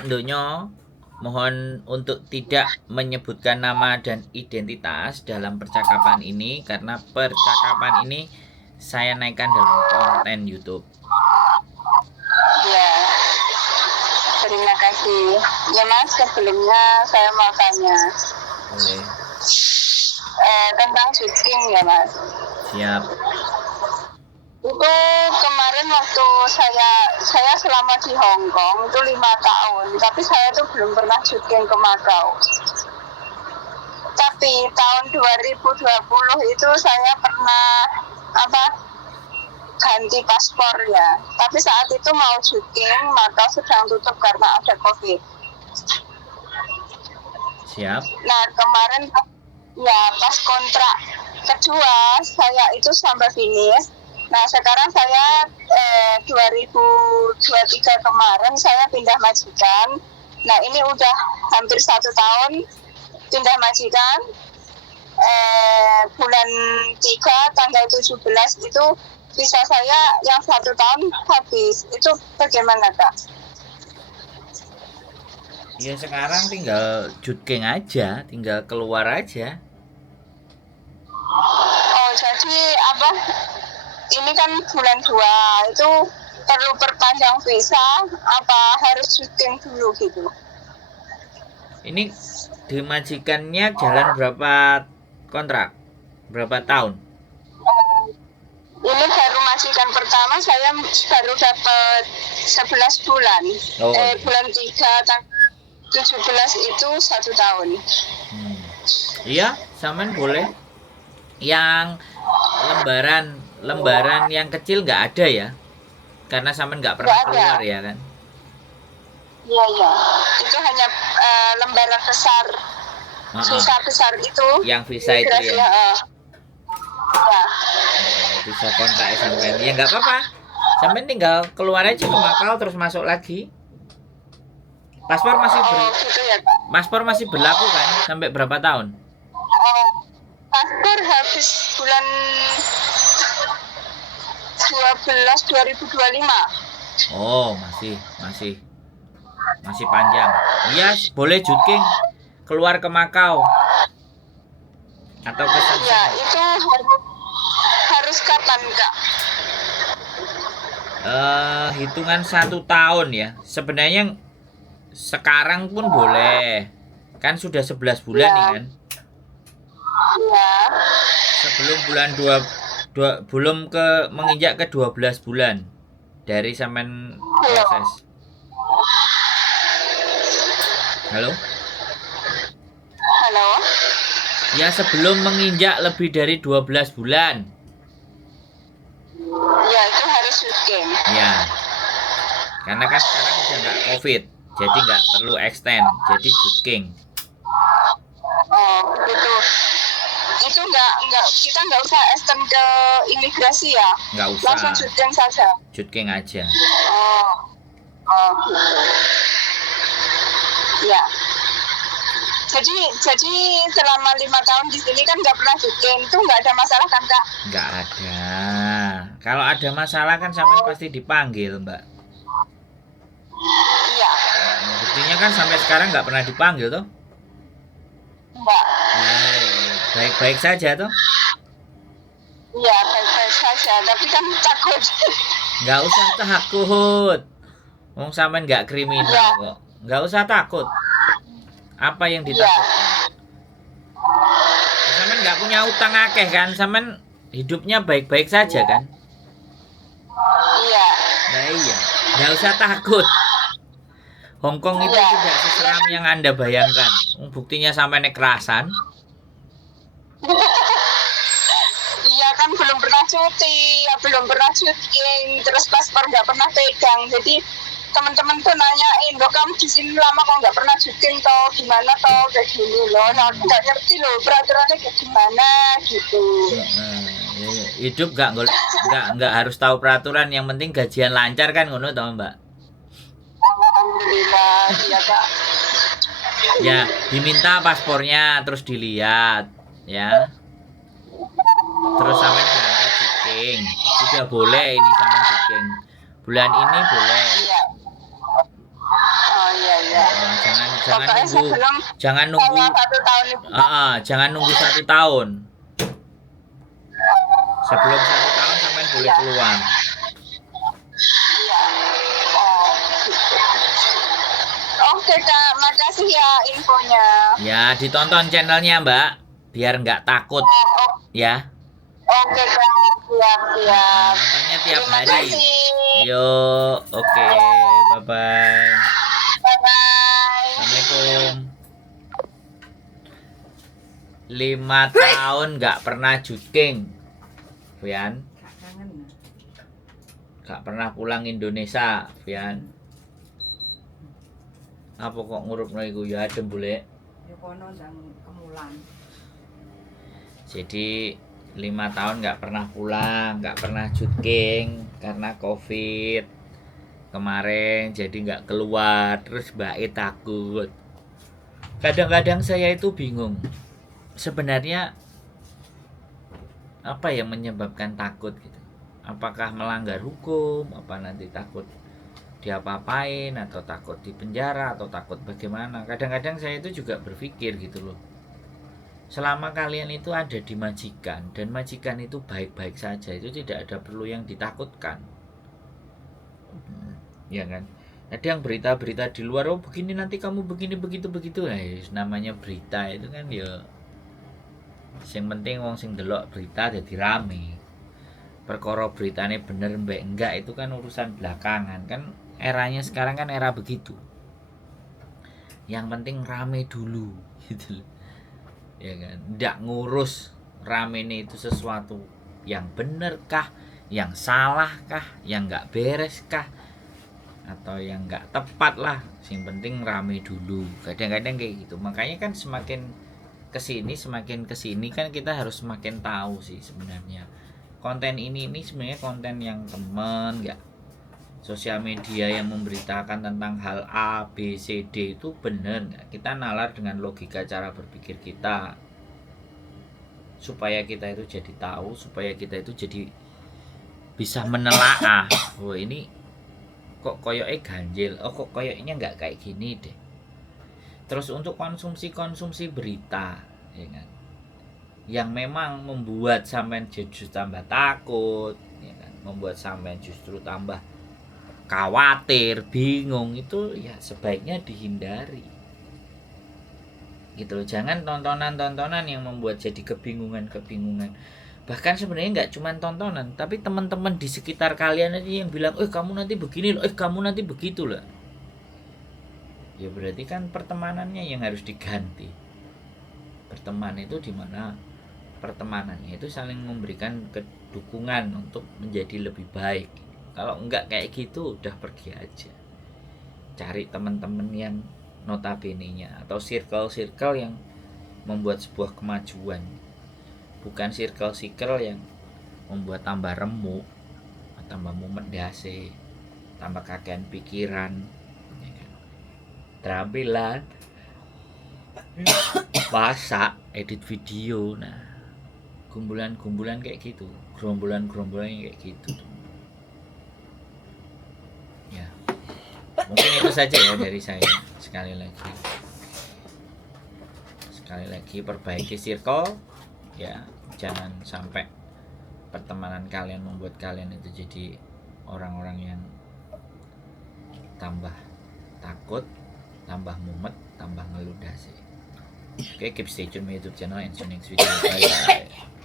Pak Ndonyo, mohon untuk tidak menyebutkan nama dan identitas dalam percakapan ini karena percakapan ini saya naikkan dalam konten YouTube. Ya, terima kasih. Ya Mas, sebelumnya saya mau tanya. Boleh. Tentang syuting ya Mas. Siap. Itu kemarin waktu saya selama di Hong Kong itu 5 tahun, tapi saya tuh belum pernah syuting ke Makau. Tapi tahun 2020 itu saya pernah ganti paspornya. Tapi saat itu mau syuting, Makau sedang tutup karena ada COVID. Siap. Nah kemarin ya pas kontrak kedua saya itu sampai finish. Nah sekarang saya 2023 kemarin saya pindah majikan. Nah ini udah hampir 1 tahun pindah majikan. Bulan 3 tanggal 17 itu visa saya yang 1 tahun habis. Itu bagaimana Kak? Ya sekarang tinggal syuting aja, tinggal keluar aja. Oh jadi ini kan bulan 2 itu perlu perpanjang visa apa harus syuting dulu gitu? Ini di majikannya jalan berapa kontrak? Berapa tahun? Ini baru majikan pertama saya baru dapat 11 bulan. Oh. Bulan 3 tanggal 17 itu 1 tahun. Iya, sampean boleh. Yang lembaran yang kecil nggak ada ya? Karena sampean nggak pernah keluar ya kan? Iya. Itu hanya lembaran besar. Visa besar itu. Yang visa itu ya. Ya. Bisa kontak sampean. Ya nggak apa-apa. Sampean tinggal keluar aja ke Makau terus masuk lagi. Paspor gitu ya, Pak. Paspor masih berlaku kan? Sampai berapa tahun? Paspor habis bulan 12 2025. Oh, masih panjang. Iya, boleh syuting keluar ke Makau atau ke sana. Ya, itu harus kapan, Kak? Hitungan 1 tahun ya. Sebenarnya sekarang pun boleh. Kan sudah 11 bulan nih kan? Iya. Sebelum bulan 2 belum menginjak ke 12 bulan dari sampean proses. Halo? Halo? Ya sebelum menginjak lebih dari 12 bulan. Ya itu harus syuting. Ya. Karena kan sekarang udah nggak COVID, jadi nggak perlu extend, jadi syuting. Oh gitu. Itu kita nggak usah extend ke imigrasi ya? Nggak usah. Langsung syuting saja. Syuting aja. Oh gitu. Ya. Jadi selama 5 tahun di sini kan nggak pernah syuting, itu nggak ada masalah kan Kak? Nggak ada. Kalau ada masalah kan sampai pasti dipanggil Mbak. Iya. Buktinya kan sampai sekarang nggak pernah dipanggil toh? Enggak. Baik-baik saja toh? Iya baik-baik saja, tapi kan takut. Nggak usah takut. Wong sampean nggak kriminal kok. Nggak usah takut. Apa yang ditakutkan? Sampean nggak punya utang akeh kan? Sampean hidupnya baik-baik saja kan? Iya. Nah iya, nggak usah takut. Hong Kong itu tidak seseram yang Anda bayangkan. Buktinya sampai kekerasan. Iya kan belum pernah cuti, belum pernah syuting, terus paspor nggak pernah pegang. Jadi teman-teman tuh nanyain, loh kamu di sini lama kok nggak pernah syuting toh, gimana toh kayak gini loh. Nah aku nggak ngerti loh peraturannya kayak gimana gitu. Hidup nggak harus tahu peraturan, yang penting gajian lancar kan ngono toh Mbak. Alhamdulillah, iya Kak. Ya diminta paspornya terus dilihat ya. Terus sampai berangkat syuting. Sudah boleh ini sama syuting. Bulan ini boleh. Iya. Oh iya. Pokoknya sebelum jangan nunggu saya 1 tahun itu. jangan nunggu 1 tahun. Sebelum 1 tahun sampai boleh keluar. Iya. Oh, gitu. Oke Kak, makasih ya infonya. Ya, ditonton channelnya Mbak, biar nggak takut ya. Oke Kak, siap. Nontonnya tiap Terima hari. kasih. Yo, oke, bye bye. Bye-bye. Assalamualaikum. 5 tahun nggak pernah syuting, Vian. Nggak pernah pulang Indonesia, Vian. Apa kok ngurupno iku ya adem boleh. Ya kono ndang kemulan. Jadi 5 tahun nggak pernah pulang, nggak pernah syuting karena COVID kemarin, jadi nggak keluar. Terus Mbak E takut. Kadang-kadang saya itu bingung. Sebenarnya apa yang menyebabkan takut gitu? Apakah melanggar hukum? Apa nanti takut diapa-apain, atau takut di penjara, atau takut bagaimana? Kadang-kadang saya itu juga berpikir gitu loh. Selama kalian itu ada di majikan dan majikan itu baik-baik saja, itu tidak ada perlu yang ditakutkan. Ya kan? Ada yang berita-berita di luar, oh begini nanti kamu begini begitu. Namanya berita itu kan ya. Yang penting wong sing delok berita jadi rame. Perkara beritane bener mbek enggak itu kan urusan belakangan. Kan eranya sekarang kan era begitu. Yang penting rame dulu gitu loh. Ya kan, ndak ngurus ramene itu sesuatu yang bener kah, yang salah kah, yang nggak beres kah, atau yang nggak tepat lah. Yang penting rame dulu. Kadang-kadang kayak gitu. Makanya kan semakin kesini kan kita harus semakin tahu sih sebenarnya konten ini sebenarnya konten yang temen nggak sosial media yang memberitakan tentang hal A, B, C, D itu bener nggak? Kita nalar dengan logika cara berpikir kita supaya kita itu jadi tahu, supaya kita itu jadi bisa menelaah. Oh ini kok koyoknya ganjil, oh kok koyoknya nggak kayak gini deh. Terus untuk konsumsi berita, ya kan, yang memang membuat sampean justru tambah takut, ya kan, membuat sampean justru tambah khawatir, bingung, itu ya sebaiknya dihindari. Gitu loh, jangan tontonan yang membuat jadi kebingungan. Bahkan sebenarnya nggak cuma tontonan, tapi teman-teman di sekitar kalian aja yang bilang, kamu nanti begini loh, kamu nanti begitu loh. Ya berarti kan pertemanannya yang harus diganti. Berteman itu dimana pertemanannya itu saling memberikan kedukungan untuk menjadi lebih baik. Kalau enggak kayak gitu udah pergi aja. Cari teman-teman yang notabene-nya atau circle yang membuat sebuah kemajuan. Bukan circle yang membuat tambah remuk, tambah mumet dase, tambah kakean pikiran, terampilan, masak, edit video, nah gumbulan kayak gitu, gerombolan kayak gitu. Ya, mungkin itu saja ya dari saya. Sekali lagi perbaiki circle, ya jangan sampai pertemanan kalian membuat kalian itu jadi orang-orang yang tambah takut, tambah mumet, tambah ngeluh dasi. Oke, keep stay tune my YouTube channel and see you next video. Bye.